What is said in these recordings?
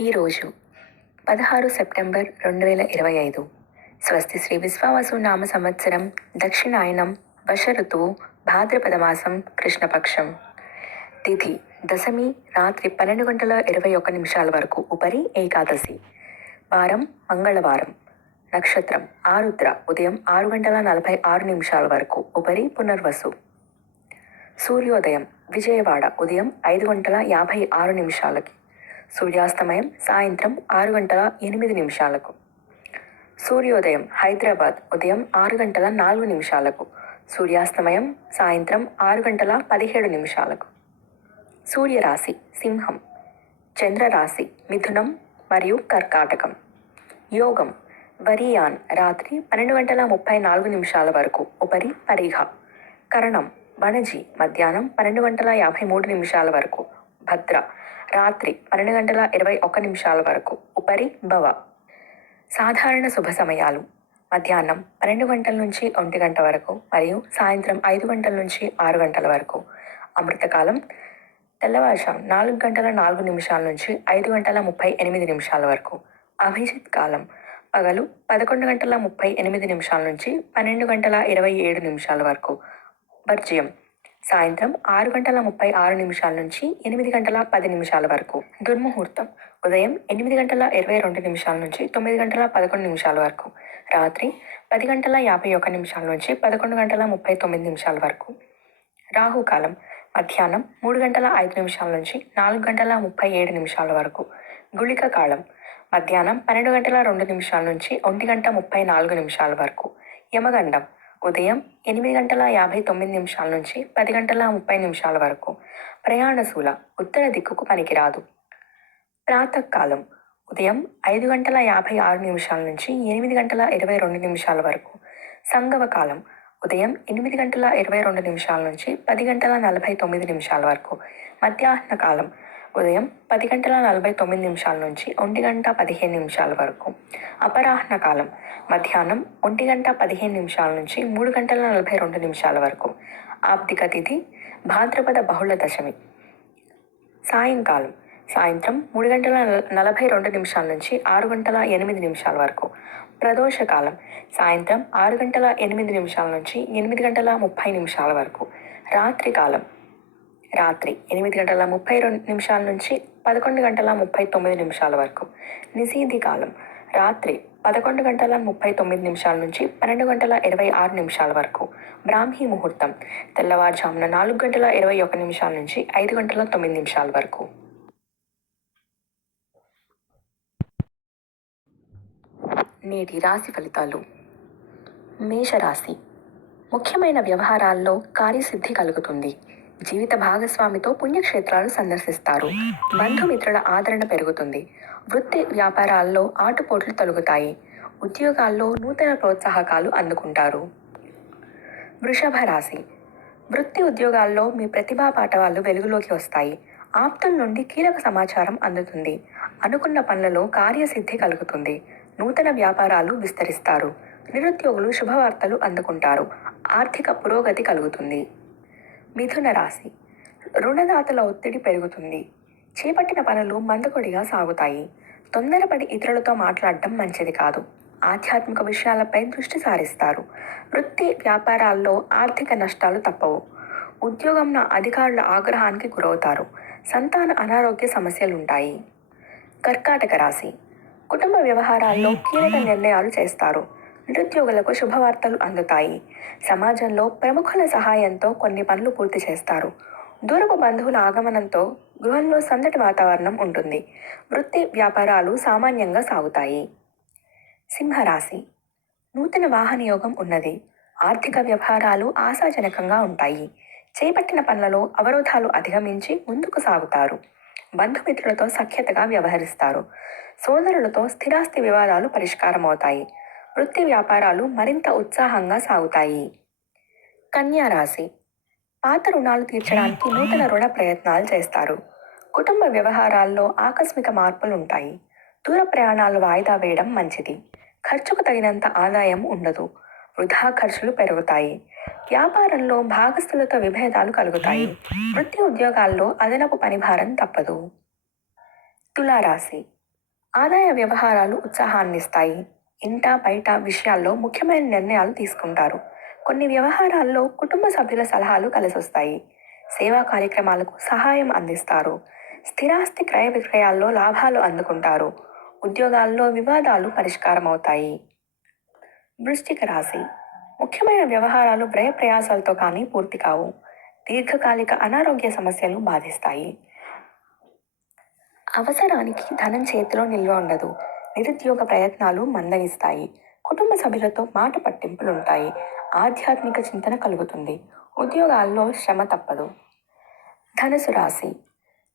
ఈరోజు పదహారు సెప్టెంబర్ రెండు వేల ఇరవై ఐదు. స్వస్తి శ్రీ విశ్వావసు నామ సంవత్సరం దక్షిణాయనం వర్ష ఋతువు భాద్రపద మాసం కృష్ణపక్షం. తిథి దశమి రాత్రి పన్నెండు గంటల ఇరవై ఒక్క నిమిషాల వరకు ఉపరి ఏకాదశి. వారం మంగళవారం. నక్షత్రం ఆరుద్ర ఉదయం ఆరు గంటల నలభై ఆరు నిమిషాల వరకు ఉపరి పునర్వసు. సూర్యోదయం విజయవాడ ఉదయం ఐదు గంటల యాభై ఆరు నిమిషాలకి. సూర్యాస్తమయం సాయంత్రం ఆరు గంటల ఎనిమిది నిమిషాలకు. సూర్యోదయం హైదరాబాద్ ఉదయం ఆరు గంటల నాలుగు నిమిషాలకు. సూర్యాస్తమయం సాయంత్రం ఆరు గంటల పదిహేడు నిమిషాలకు. సూర్యరాశి సింహం. చంద్రరాశి మిథునం మరియు కర్కాటకం. యోగం వరియాన్ రాత్రి పన్నెండు గంటల ముప్పై నాలుగు నిమిషాల వరకు ఉపరి పరిహ. కరణం వణజి మధ్యాహ్నం పన్నెండు గంటల యాభై మూడు నిమిషాల వరకు భద్ర. రాత్రి పన్నెండు గంటల ఇరవై ఒక్క నిమిషాల వరకు ఉపరి భవ సాధారణ శుభ సమయాలు. మధ్యాహ్నం పన్నెండు గంటల నుంచి ఒంటి గంట వరకు మరియు సాయంత్రం ఐదు గంటల నుంచి ఆరు గంటల వరకు. అమృతకాలం తెల్లవారుజాం నాలుగు గంటల నాలుగు నిమిషాల నుంచి ఐదు గంటల ముప్పై ఎనిమిది నిమిషాల వరకు. అభిజిత్ కాలం పగలు పదకొండు గంటల ముప్పై ఎనిమిది నిమిషాల నుంచి పన్నెండు గంటల ఇరవై ఏడు నిమిషాల వరకు. వర్జ్యం సాయంత్రం ఆరు గంటల ముప్పై ఆరు నిమిషాల నుంచి ఎనిమిది గంటల పది నిమిషాల వరకు. దుర్ముహూర్తం. ఉదయం ఎనిమిది గంటల ఇరవై రెండు నిమిషాల నుంచి తొమ్మిది గంటల పదకొండు నిమిషాల వరకు. రాత్రి పది గంటల యాభై ఒక్క నిమిషాల నుంచి పదకొండు గంటల ముప్పై తొమ్మిది నిమిషాల వరకు. రాహుకాలం. మధ్యాహ్నం మూడు గంటల ఐదు నిమిషాల నుంచి నాలుగు గంటల ముప్పై ఏడు నిమిషాల వరకు. గుళిక కాలం. మధ్యాహ్నం పన్నెండు గంటల రెండు నిమిషాల నుంచి ఒంటి గంట ముప్పై నాలుగు నిమిషాల వరకు. యమగండం. ఉదయం ఎనిమిది గంటల యాభై తొమ్మిది నిమిషాల నుంచి పది గంటల ముప్పై నిమిషాల వరకు ప్రయాణశూల ఉత్తర దిక్కుకు పనికిరాదు. ప్రాతకాలం ఉదయం ఐదు గంటల యాభై ఆరు నిమిషాల నుంచి ఎనిమిది గంటల ఇరవై రెండు నిమిషాల వరకు. సంగవకాలం ఉదయం ఎనిమిది గంటల ఇరవై రెండు నిమిషాల నుంచి పది గంటల నలభై తొమ్మిది నిమిషాల వరకు. మధ్యాహ్న కాలం ఉదయం పది గంటల నలభై తొమ్మిది నిమిషాల నుంచి ఒంటి గంట పదిహేను నిమిషాల వరకు. అపరాహ్న కాలం. మధ్యాహ్నం ఒంటి గంట పదిహేను నిమిషాల నుంచి మూడు గంటల నలభై రెండు నిమిషాల వరకు. ఆప్తిక తిథి భాద్రపద బహుళ దశమి. సాయంకాలం. సాయంత్రం మూడు గంటల నలభై రెండు నిమిషాల నుంచి ఆరు గంటల ఎనిమిది నిమిషాల వరకు. ప్రదోషకాలం సాయంత్రం ఆరు గంటల ఎనిమిది నిమిషాల నుంచి ఎనిమిది గంటల ముప్పై నిమిషాల వరకు. రాత్రికాలం రాత్రి ఎనిమిది గంటల ముప్పై రెండు నిమిషాల నుంచి పదకొండు గంటల ముప్పై తొమ్మిది నిమిషాల వరకు. నిషీధి కాలం. రాత్రి పదకొండు గంటల ముప్పై తొమ్మిది నిమిషాల నుంచి పన్నెండు గంటల ఇరవై ఆరు నిమిషాల వరకు. బ్రాహ్మీ ముహూర్తం. తెల్లవారుజామున నాలుగు గంటల ఇరవై ఒక నిమిషాల నుంచి ఐదు గంటల తొమ్మిది నిమిషాల వరకు. నేటి రాశి ఫలితాలు. మేషరాశి. ముఖ్యమైన వ్యవహారాల్లో కార్యసిద్ధి కలుగుతుంది. జీవిత భాగస్వామితో పుణ్యక్షేత్రాలు సందర్శిస్తారు. బంధుమిత్రుల ఆదరణ పెరుగుతుంది. వృత్తి వ్యాపారాల్లో ఆటుపోట్లు తొలగుతాయి. ఉద్యోగాల్లో నూతన ప్రోత్సాహకాలు అందుకుంటారు. వృషభ రాశి. వృత్తి ఉద్యోగాల్లో మీ ప్రతిభా పాఠవాళ్ళు వెలుగులోకి వస్తాయి. ఆప్తుల నుండి కీలక సమాచారం అందుతుంది. అనుకున్న పనులలో కార్యసిద్ధి కలుగుతుంది. నూతన వ్యాపారాలు విస్తరిస్తారు. నిరుద్యోగులు శుభవార్తలు అందుకుంటారు. ఆర్థిక పురోగతి కలుగుతుంది. మిథున రాశి. రుణదాతల ఒత్తిడి పెరుగుతుంది. చేపట్టిన పనులు మందకొడిగా సాగుతాయి. తొందరపడి ఇతరులతో మాట్లాడడం మంచిది కాదు. ఆధ్యాత్మిక విషయాలపై దృష్టి సారిస్తారు. వృత్తి వ్యాపారాల్లో ఆర్థిక నష్టాలు తప్పవు. ఉద్యోగంలో అధికారుల ఆగ్రహానికి గురవుతారు. సంతాన అనారోగ్య సమస్యలుంటాయి. కర్కాటక రాశి. కుటుంబ వ్యవహారాల్లో కీలక నిర్ణయాలు చేస్తారు. నిరుద్యోగులకు శుభవార్తలు అందుతాయి. సమాజంలో ప్రముఖుల సహాయంతో కొన్ని పనులు పూర్తి చేస్తారు. దూరపు బంధువుల ఆగమనంతో గృహంలో సందటి వాతావరణం ఉంటుంది. వృత్తి వ్యాపారాలు సామాన్యంగా సాగుతాయి. సింహరాశి. నూతన వాహన యోగం ఉన్నది. ఆర్థిక వ్యవహారాలు ఆశాజనకంగా ఉంటాయి. చేపట్టిన పనులలో అవరోధాలు అధిగమించి ముందుకు సాగుతారు. బంధుమిత్రులతో సఖ్యతగా వ్యవహరిస్తారు. సోదరులతో స్థిరాస్తి వివాదాలు పరిష్కారమవుతాయి. వృత్తి వ్యాపారాలు మరింత ఉత్సాహంగా సాగుతాయి. కన్యా రాశి. పాత రుణాలు తీర్చడానికి నూతన రుణ ప్రయత్నాలు చేస్తారు. కుటుంబ వ్యవహారాల్లో ఆకస్మిక మార్పులు ఉంటాయి దూర ప్రయాణాలు వాయిదా వేయడం మంచిది. ఖర్చుకు తగినంత ఆదాయం ఉండదు. వృధా ఖర్చులు పెరుగుతాయి. వ్యాపారంలో భాగస్థులతో విభేదాలు కలుగుతాయి. వృత్తి ఉద్యోగాల్లో అదనపు పనిభారం తప్పదు. తులారాశి. ఆదాయ వ్యవహారాలు ఉత్సాహాన్నిస్తాయి. ఇంట బయట విషయాల్లో ముఖ్యమైన నిర్ణయాలు తీసుకుంటారు. కొన్ని వ్యవహారాల్లో కుటుంబ సభ్యుల సలహాలు కలిసొస్తాయి. సేవా కార్యక్రమాలకు సహాయం అందిస్తారు. స్థిరాస్తి క్రయ విక్రయాల్లో లాభాలు అందుకుంటారు. ఉద్యోగాల్లో వివాదాలు పరిష్కారం అవుతాయి వృష్టిక రాశి. ముఖ్యమైన వ్యవహారాలు వ్యయ ప్రయాసాలతో కానీ పూర్తి కావు. దీర్ఘకాలిక అనారోగ్య సమస్యలు బాధిస్తాయి. అవసరానికి ధనం చేతిలో నిల్వ ఉండదు. నిరుద్యోగ ప్రయత్నాలు మందగిస్తాయి. కుటుంబ సభ్యులతో మాట పట్టింపులుంటాయి. ఆధ్యాత్మిక చింతన కలుగుతుంది. ఉద్యోగాల్లో శ్రమ తప్పదు. ధనుసు రాశి.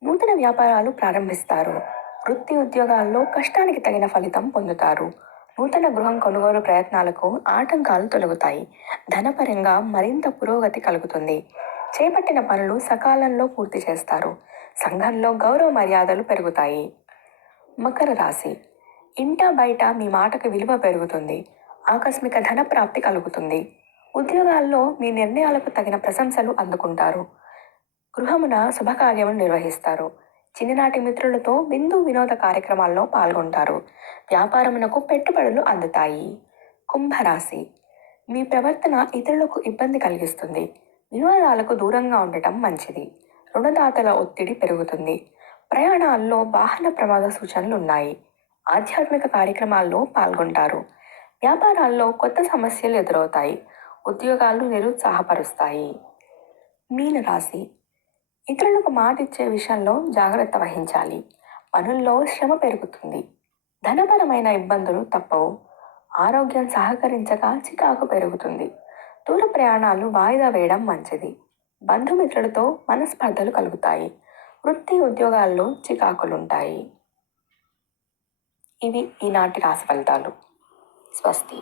నూతన వ్యాపారాలు ప్రారంభిస్తారు. వృత్తి ఉద్యోగాల్లో కష్టానికి తగిన ఫలితం పొందుతారు. నూతన గృహం కొనుగోలు ప్రయత్నాలకు ఆటంకాలు తొలగుతాయి. ధనపరంగా మరింత పురోగతి కలుగుతుంది. చేపట్టిన పనులు సకాలంలో పూర్తి చేస్తారు. సంఘంలో గౌరవ మర్యాదలు పెరుగుతాయి. మకర రాశి. ఇంట బయట మీ మాటకు విలువ పెరుగుతుంది. ఆకస్మిక ధన ప్రాప్తి కలుగుతుంది. ఉద్యోగాల్లో మీ నిర్ణయాలకు తగిన ప్రశంసలు అందుకుంటారు. గృహమున శుభకార్యములు నిర్వహిస్తారు. చిన్ననాటి మిత్రులతో విందు వినోద కార్యక్రమాల్లో పాల్గొంటారు. వ్యాపారమునకు పెట్టుబడులు అందుతాయి. కుంభరాశి. మీ ప్రవర్తన ఇతరులకు ఇబ్బంది కలిగిస్తుంది. వినోదాలకు దూరంగా ఉండటం మంచిది. రుణదాతల ఒత్తిడి పెరుగుతుంది. ప్రయాణాల్లో వాహన ప్రమాద సూచనలు ఉన్నాయి. ఆధ్యాత్మిక కార్యక్రమాల్లో పాల్గొంటారు. వ్యాపారాల్లో కొత్త సమస్యలు ఎదురవుతాయి. ఉద్యోగాలు నిరుత్సాహపరుస్తాయి. మీనరాశి. ఇతరులకు మాట ఇచ్చే విషయంలో జాగ్రత్త వహించాలి. పనుల్లో శ్రమ పెరుగుతుంది. ధనపరమైన ఇబ్బందులు తప్పవు. ఆరోగ్యం సహకరించక చికాకు పెరుగుతుంది. దూర ప్రయాణాలు వాయిదా వేయడం మంచిది. బంధుమిత్రులతో మనస్పర్ధలు కలుగుతాయి. వృత్తి ఉద్యోగాల్లో చికాకులుంటాయి. ఇవి ఈనాటి రాశి ఫలితాలు. స్వస్తి.